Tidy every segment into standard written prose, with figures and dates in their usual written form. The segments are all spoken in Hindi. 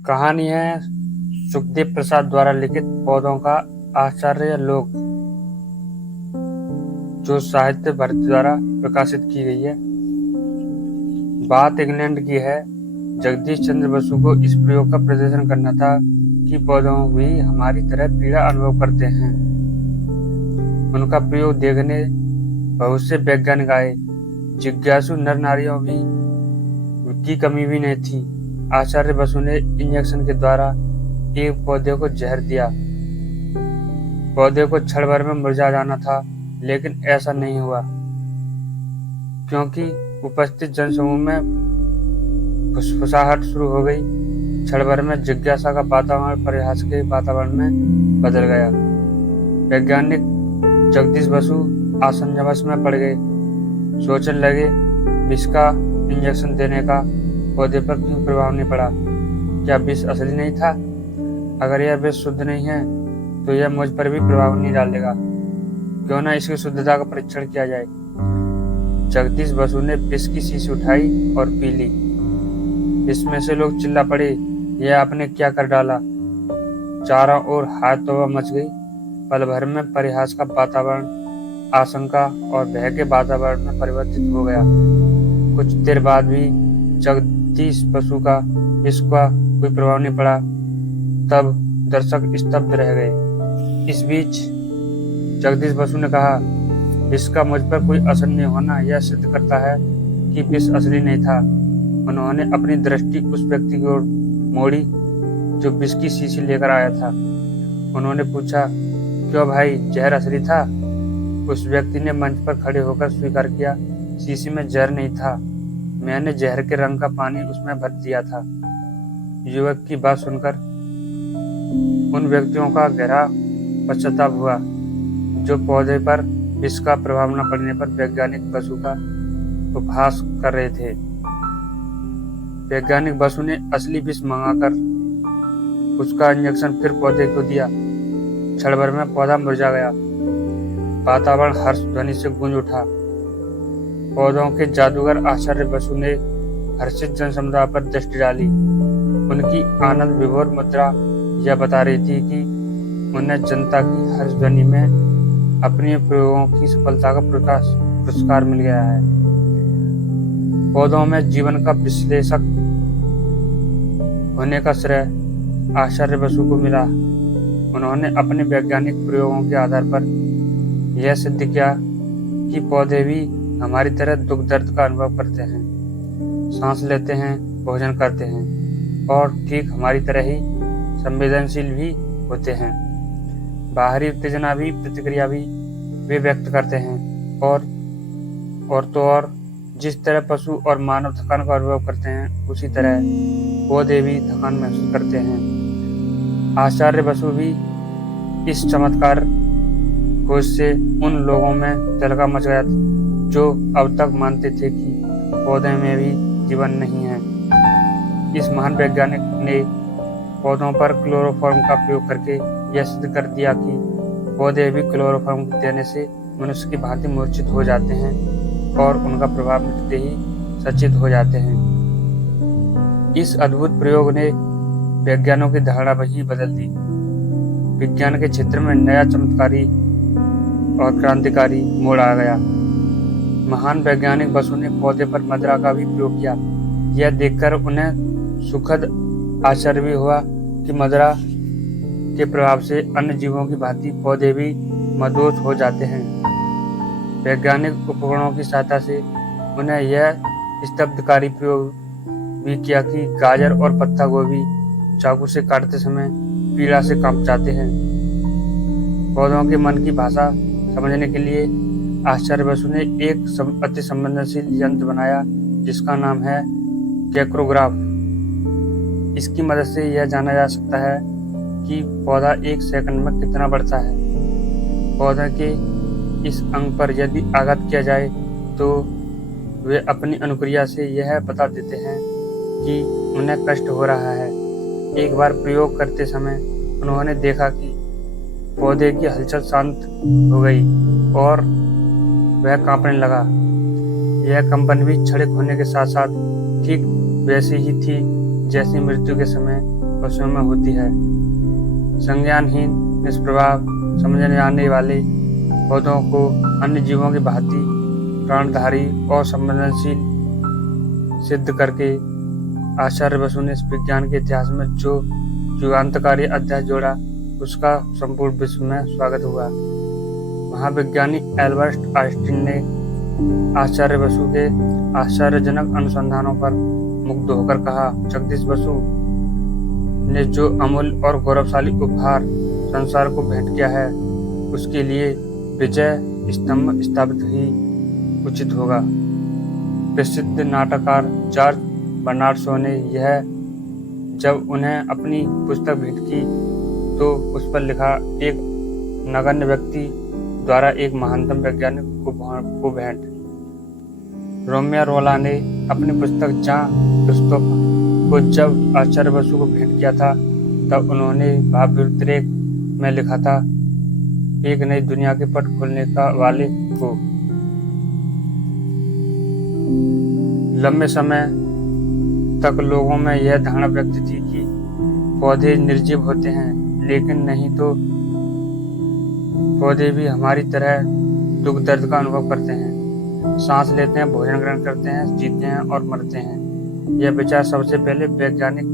कहानी है सुखदेव प्रसाद द्वारा लिखित पौधों का आश्चर्य लोक, जो साहित्य भारती द्वारा प्रकाशित की गई है। बात इंग्लैंड की है। जगदीश चंद्र बसु को इस प्रयोग का प्रदर्शन करना था कि पौधों भी हमारी तरह पीड़ा अनुभव करते हैं। उनका प्रयोग देखने बहुत से वैज्ञानिक आए। जिज्ञासु नर नारियों भी की कमी भी नहीं थी। आचार्य बसु ने इंजेक्शन के द्वारा एक पौधे को जहर दिया। पौधे को क्षण भर में मुरझा जाना था, लेकिन ऐसा नहीं हुआ, क्योंकि उपस्थित जनसमूह में फुसफुसाहट शुरू हो गई। क्षण भर में जिज्ञासा का वातावरण परिहास के वातावरण में बदल गया। वैज्ञानिक जगदीश बसु आसंजवश में पड़ गए। सोचने लगे, विष का इंजेक्शन देने का पौधे पर क्यों प्रभाव नहीं पड़ा? क्या विष असली नहीं था? अगर यह विष शुद्ध नहीं है तो यह मुझ पर भी प्रभाव नहीं डालेगा। क्यों न इसकी शुद्धता का परीक्षण किया जाए। जगदीश बसु ने विष की शीशी उठाई और पी ली। इसमें से लोग चिल्ला पड़े, यह आपने क्या कर डाला? चारों ओर हाय तौबा मच गई। पल भर में परिहास का वातावरण आशंका और भय के वातावरण में परिवर्तित हो गया। कुछ देर बाद भी जगदीश बसु का इसका कोई प्रभाव नहीं पड़ा। तब दर्शक स्तब्ध रह गए। इस बीच जगदीश बसु ने कहा, विष का मुझ पर कोई असर नहीं होना यह सिद्ध करता है कि विष असली नहीं था। उन्होंने अपनी दृष्टि उस व्यक्ति की ओर मोड़ी जो विष की शीशी लेकर आया था। उन्होंने पूछा, क्यों भाई, जहर असली था? उस व्यक्ति ने मंच पर खड़े होकर स्वीकार किया, शीशी में जहर नहीं था, मैंने जहर के रंग का पानी उसमें भर दिया था। युवक की बात सुनकर उन व्यक्तियों का गहरा पश्चाताप हुआ जो पौधे पर विष का प्रभाव न पड़ने पर वैज्ञानिक बसु का उपहास कर रहे थे। वैज्ञानिक बसु ने असली विष मंगाकर उसका इंजेक्शन फिर पौधे को दिया। क्षण भर में पौधा मुरझा गया। वातावरण हर्ष ध्वनि से गूंज उठा। पौधों के जादूगर आचार्य बसु ने हर्षित जनसमुदाय पर दृष्टि डाली। उनकी आनंद विभोर मुद्रा यह बता रही थी कि उन्हें जनता की हर्ष ध्वनि में अपने प्रयोगों की सफलता का पुरस्कार मिल गया है। पौधों में जीवन का विश्लेषक होने का श्रेय आचार्य बसु को मिला। उन्होंने अपने वैज्ञानिक प्रयोगों के आधार पर यह सिद्ध किया कि पौधे भी हमारी तरह दुख दर्द का अनुभव करते हैं, सांस लेते हैं, भोजन करते हैं और ठीक हमारी तरह ही संवेदनशील भी होते हैं। बाहरी उत्तेजना भी प्रतिक्रिया भी वे व्यक्त करते हैं और जिस तरह पशु और मानव थकान का अनुभव करते हैं, उसी तरह पौधे भी थकान महसूस करते हैं। आचार्य बसु भी इस चमत्कार खोज से उन लोगों में तहलका मच गया जो अब तक मानते थे कि पौधे में भी जीवन नहीं है। इस महान वैज्ञानिक ने पौधों पर क्लोरोफॉर्म का प्रयोग करके यह सिद्ध कर दिया कि पौधे भी क्लोरोफॉर्म देने से मनुष्य की भांति मूर्छित हो जाते हैं और उनका प्रभाव मिटते ही सचेत हो जाते हैं। इस अद्भुत प्रयोग ने वैज्ञानिकों की धारणा ही बदल दी। विज्ञान के क्षेत्र में नया चमत्कारी और क्रांतिकारी मोड़ आ गया। महान वैज्ञानिक बसु ने पौधे पर मदिरा का भी प्रयोग किया। यह देखकर उन्हें सुखद आश्चर्य भी हुआ कि मदिरा के प्रभाव से अन्य जीवों की भांति पौधे भी मदोष हो जाते हैं। वैज्ञानिक उपकरणों की सहायता से उन्हें यह स्तब्धकारी प्रयोग भी किया कि गाजर और पत्ता गोभी चाकू से काटते समय पीड़ा से कांप जाते हैं। पौधों के मन की भाषा समझने के लिए आचार्य बसु ने एक अति संवेदनशील यंत्र बनाया जिसका नाम है कैक्रोग्राफ। इसकी मदद से यह जाना जा सकता है कि पौधा एक सेकंड में कितना बढ़ता है। पौधे के इस अंग पर यदि आघात किया जाए तो वे अपनी अनुक्रिया से यह बता देते हैं कि उन्हें कष्ट हो रहा है। एक बार प्रयोग करते समय उन्होंने देखा कि पौधे की हलचल शांत हो गई और वह कांपने लगा। यह कंपन भी क्षणिक होने के साथ साथ ठीक वैसी ही थी जैसी मृत्यु के समय पशुओं में होती है। संज्ञानहीन, निष्प्रभाव, समझने आने वाले पौधों को अन्य जीवों की भांति प्राणधारी और संवेदनशील सिद्ध करके आचार्य बसु ने इस विज्ञान के इतिहास में जो युगांतकारी अध्याय जोड़ा, उसका संपूर्ण विश्व में स्वागत हुआ। महावैज्ञानिक एल्बर्ट आइंस्टीन ने आचार्य बसु के आश्चर्यजनक अनुसंधानों पर मुग्ध होकर कहा, जगदीश बसु ने जो अमूल्य और गौरवशाली उपहार संसार को भेंट किया है, उसके लिए विजय स्तंभ स्थापित ही उचित होगा। प्रसिद्ध नाटककार जॉर्ज बर्नार्ड शॉ ने यह जब उन्हें अपनी पुस्तक भेंट की तो उस पर लिखा, एक नगण्य व्यक्ति द्वारा एक महानतम वैज्ञानिक को भेंट। रोमियो रोला ने अपनी पुस्तक जान क्रिस्टोफर को जब आचार्य बसु को भेंट किया था, तब उन्होंने भावाभिव्यक्ति में लिखा था, एक नई दुनिया के पट खोलने का वाले को। लंबे समय तक लोगों में यह धारणा व्यक्त थी कि पौधे निर्जीव होते हैं, लेकिन नहीं तो पौधे भी हमारी तरह दुख दर्द का अनुभव करते हैं, सांस लेते हैं, भोजन ग्रहण करते हैं, जीते हैं और मरते हैं। यह विचार सबसे पहले वैज्ञानिक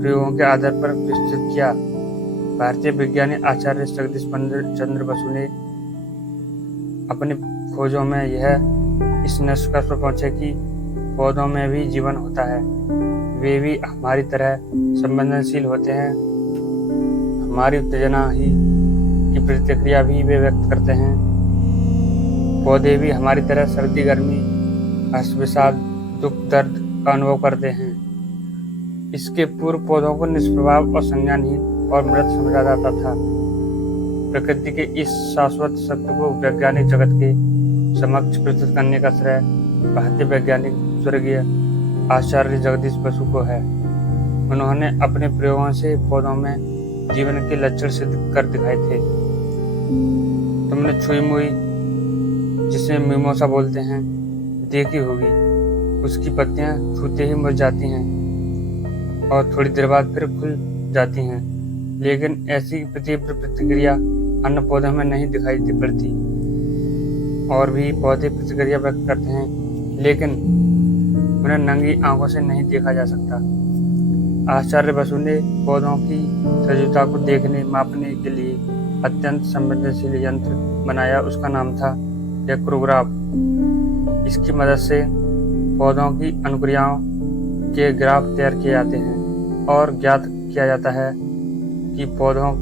प्रयोगों के आधार पर विस्तृत किया। भारतीय विज्ञानी आचार्य जगदीश चंद्र बसु ने अपनी खोजों में यह इस निष्कर्ष पर पहुंचे कि पौधों में भी जीवन होता है, वे भी हमारी तरह संवेदनशील होते हैं, हमारी उत्तेजना ही की प्रतिक्रिया भी वे व्यक्त करते हैं। पौधे भी हमारी तरह सर्दी, गर्मी, हर्ष, विषाद, दुख, दर्द का अनुभव करते हैं। इसके पूर्व पौधों को निष्प्रभाव और संज्ञानहीन और मृत समझा जाता था। प्रकृति के इस शाश्वत सत्य को वैज्ञानिक जगत के समक्ष प्रस्तुत करने का श्रेय भारतीय वैज्ञानिक स्वर्गीय आचार्य जगदीश बसु को है। उन्होंने अपने प्रयोगों से पौधों में जीवन के लक्षण सिद्ध कर दिखाए थे। तुमने छुई मुई, जिसे मिमोसा बोलते हैं, देखी होगी। उसकी पत्तियां छूते ही मुड़ जाती हैं और थोड़ी देर बाद फिर खुल जाती हैं, लेकिन ऐसी तीव्र प्रतिक्रिया अन्य पौधों में नहीं दिखाई पड़ती। और भी पौधे प्रतिक्रिया व्यक्त करते हैं, लेकिन उन्हें नंगी आंखों से नहीं देखा जा सकता। आचार्य बसु ने पौधों की सजीवता को देखने मापने के लिए अत्यंत संवेदनशील यंत्र बनाया। उसका नाम था एक्रोग्राफ। इसकी मदद से पौधों की अनुक्रियाओं के ग्राफ तैयार किए जाते हैं और ज्ञात किया जाता है कि पौधों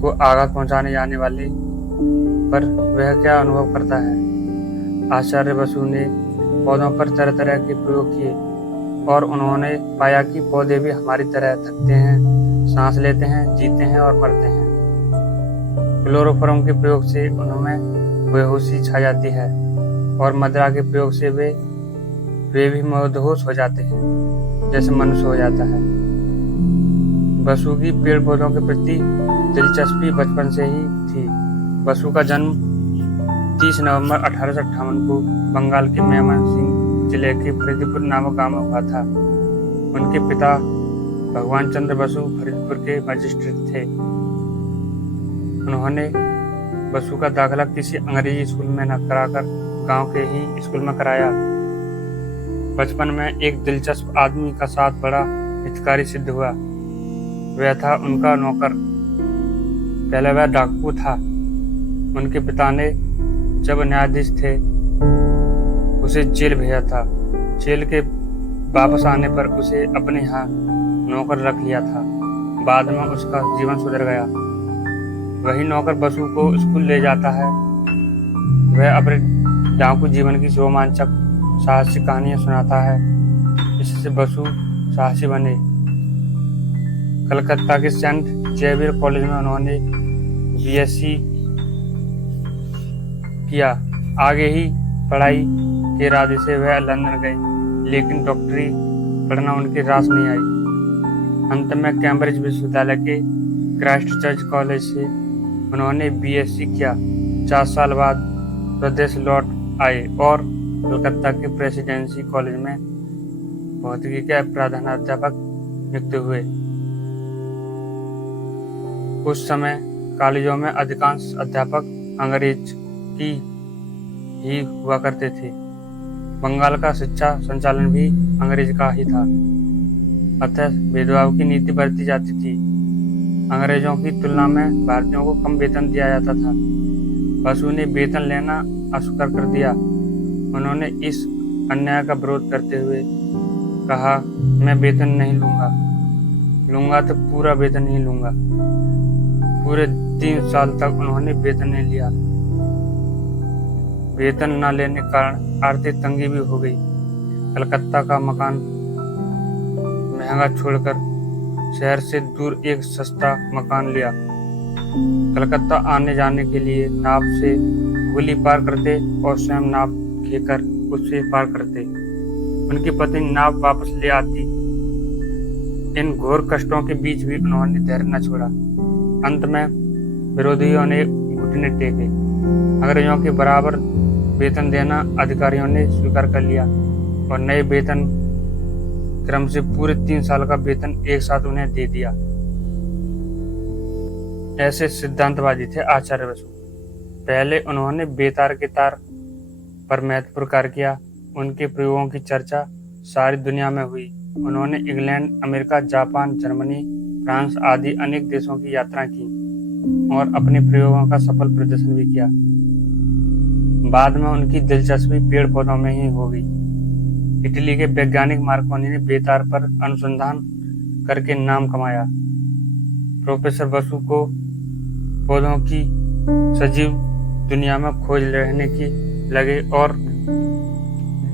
को आघात पहुंचाने जाने वाले पर वह क्या अनुभव करता है। आचार्य बसु ने पौधों पर तरह तरह के प्रयोग किए और उन्होंने पाया कि पौधे भी हमारी तरह थकते हैं, सांस लेते हैं, जीते हैं और मरते हैं। क्लोरोफॉर्म के प्रयोग से उनमें बेहोशी छा जाती है और मदिरा के प्रयोग से वे भी मदहोश हो जाते हैं, जैसे मनुष्य हो जाता है। बसु की पेड़ पौधों के प्रति दिलचस्पी बचपन से ही थी। बसु का जन्म 30 नवंबर 1858 को बंगाल के मेमनसिंह जिले के फरीदपुर नामक गांव में हुआ था। उनके पिता भगवान चंद्र बसु फरीदपुर के मजिस्ट्रेट थे। उन्होंने बसु का दाखिला किसी अंग्रेजी स्कूल में न कराकर गांव के ही स्कूल में कराया। बचपन में एक दिलचस्प आदमी का साथ बड़ा हितकारी सिद्ध हुआ। वह था उनका नौकर। पहले वह डाकू था। उनके पिता ने जब न्यायाधीश थे उसे जेल भेजा था। जेल के वापस आने पर उसे अपने यहाँ नौकर रख लिया था। बाद में उसका जीवन सुधर गया। वही नौकर बसु को स्कूल ले जाता है। वह अपने डाकू जीवन की रोमांचक साहसी कहानियां सुनाता है। इससे बसु साहसी बने। कलकत्ता के सेंट जेवियर कॉलेज में उन्होंने बीएससी किया। आगे ही पढ़ाई के इरादे से वह लंदन गए, लेकिन डॉक्टरी पढ़ना उनकी रास नहीं आई। अंत में कैम्ब्रिज विश्वविद्यालय के क्राइस्ट चर्च कॉलेज से उन्होंने बीएससी किया। 4 साल बाद स्वदेश लौट आए और कलकत्ता के प्रेसिडेंसी कॉलेज में भौतिकी के प्रधानाध्यापक नियुक्त हुए। उस समय कॉलेजों में अधिकांश अध्यापक अंग्रेज की ही हुआ करते थे। बंगाल का शिक्षा संचालन भी अंग्रेज का ही था, अतः भेदभाव की नीति बरती जाती थी। अंग्रेजों की तुलना में भारतीयों को कम वेतन दिया जाता था। बसु ने वेतन लेना अस्वीकार कर दिया। उन्होंने इस अन्याय का विरोध करते हुए कहा, मैं वेतन नहीं लूंगा तो पूरा वेतन नहीं लूंगा। पूरे 3 साल तक उन्होंने वेतन नहीं लिया। वेतन न लेने के कारण आर्थिक तंगी भी हो गई। कलकत्ता का मकान महंगा छोड़कर शहर से दूर एक सस्ता मकान लिया। कलकत्ता आने जाने के लिए नाव से हुगली पार करते और स्वयं नाव घेकर उससे पार करते। उनकी पत्नी नाव वापस ले आती। इन घोर कष्टों के बीच भी उन्होंने धैर्य न छोड़ा। अंत में विरोधियों ने घुटने टेके। अंग्रेजों के बराबर वेतन देना अधिकारियों ने स्वीकार कर लिया और नए वेतन क्रम से पूरे 3 साल का वेतन एक साथ उन्हें दे दिया। ऐसे सिद्धांतवादी थे आचार्य बसु। पहले उन्होंने बेतार के तार पर महत्वपूर्ण कार्य किया। उनके प्रयोगों की चर्चा सारी दुनिया में हुई। उन्होंने England, America, Japan, Germany, France आदि अनेक देशों की यात्रा की और अपने प्रयोगों का सफल प्रदर्शन भी किया। बाद में उनकी दिलचस्पी पेड़ पौधों में ही हो गई। इटली के वैज्ञानिक मार्कोनी ने बेतार पर अनुसंधान करके नाम कमाया। प्रोफेसर बसु को पौधों की सजीव दुनिया में खोज रहने की लगे और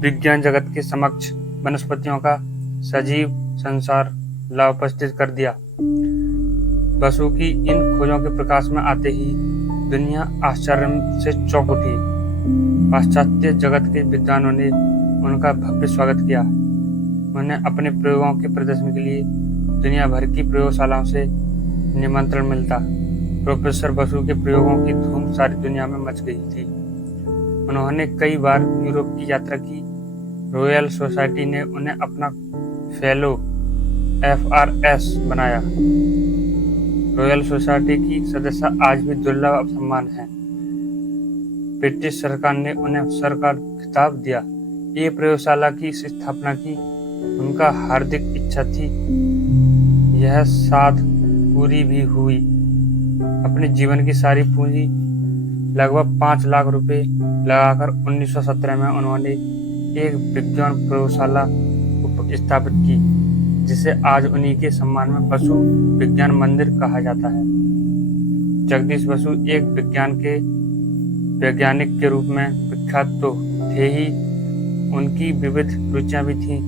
विज्ञान जगत के समक्ष वनस्पतियों का सजीव संसार ला उपस्थित कर दिया। बसु की इन खोजों के प्रकाश में आते ही दुनिया आश्चर्य से चौंक उठी। पाश्चात्य जगत के विद्वानों ने उनका भव्य स्वागत किया। उन्हें अपने प्रयोगों के प्रदर्शन के लिए दुनिया भर की प्रयोगशालाओं से निमंत्रण मिलता। प्रोफेसर बसु के प्रयोगों की धूम सारी दुनिया में मच गई थी। उन्होंने कई बार यूरोप की यात्रा की। रॉयल सोसाइटी ने उन्हें अपना फेलो FRS बनाया। रॉयल सोसाइटी की सदस्य आज भी दुर्लभ सम्मान है। ब्रिटिश सरकार ने उन्हें सर का खिताब दिया। ये प्रयोगशाला की स्थापना की उनका हार्दिक इच्छा थी। यह साध पूरी भी हुई। अपने जीवन की सारी पूंजी लगभग 5 लाख रुपए लगाकर 1917 में उन्होंने एक विज्ञान प्रयोगशाला स्थापित की, जिसे आज उन्हीं के सम्मान में बसु विज्ञान मंदिर कहा जाता है। जगदीश बसु एक वैज्ञानिक के रूप में विख्यात तो थे ही, उनकी विविध रुचियां भी थीं।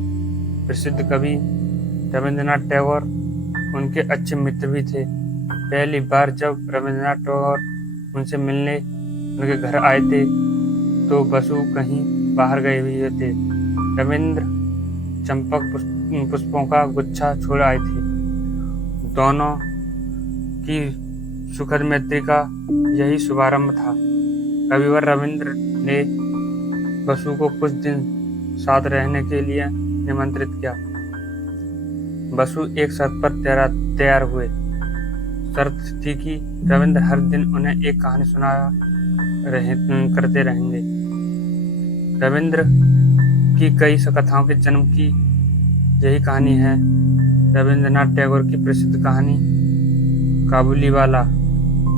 प्रसिद्ध कवि रविंद्रनाथ टैगोर उनके अच्छे मित्र भी थे। पहली बार जब रविंद्रनाथ टैगोर उनसे मिलने उनके घर आए थे तो बसु कहीं बाहर गए हुए थे। रविंद्र चंपक पुष्पों का गुच्छा छोड़ आए थे। दोनों की सुखद मैत्री का यही शुभारंभ था। रविवार रविंद्र ने बसु को कुछ दिन साथ रहने के लिए निमंत्रित किया। बसु एक शर्त पर तैयार हुए। शर्त थी कि रविंद्र हर दिन उन्हें एक कहानी करते रहेंगे। रविंद्र की कई कथाओं के जन्म की यही कहानी है। रविंद्रनाथ टैगोर की प्रसिद्ध कहानी काबुलीवाला,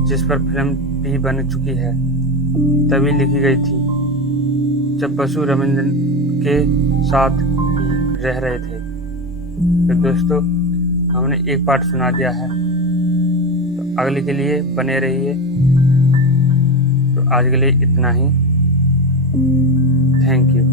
जिस पर फिल्म भी बन चुकी है, तभी लिखी गई थी जब बसु रविंद्र के साथ रह रहे थे। तो दोस्तों, हमने एक पार्ट सुना दिया है, तो अगले के लिए बने रहिए। तो आज के लिए इतना ही। Thank you.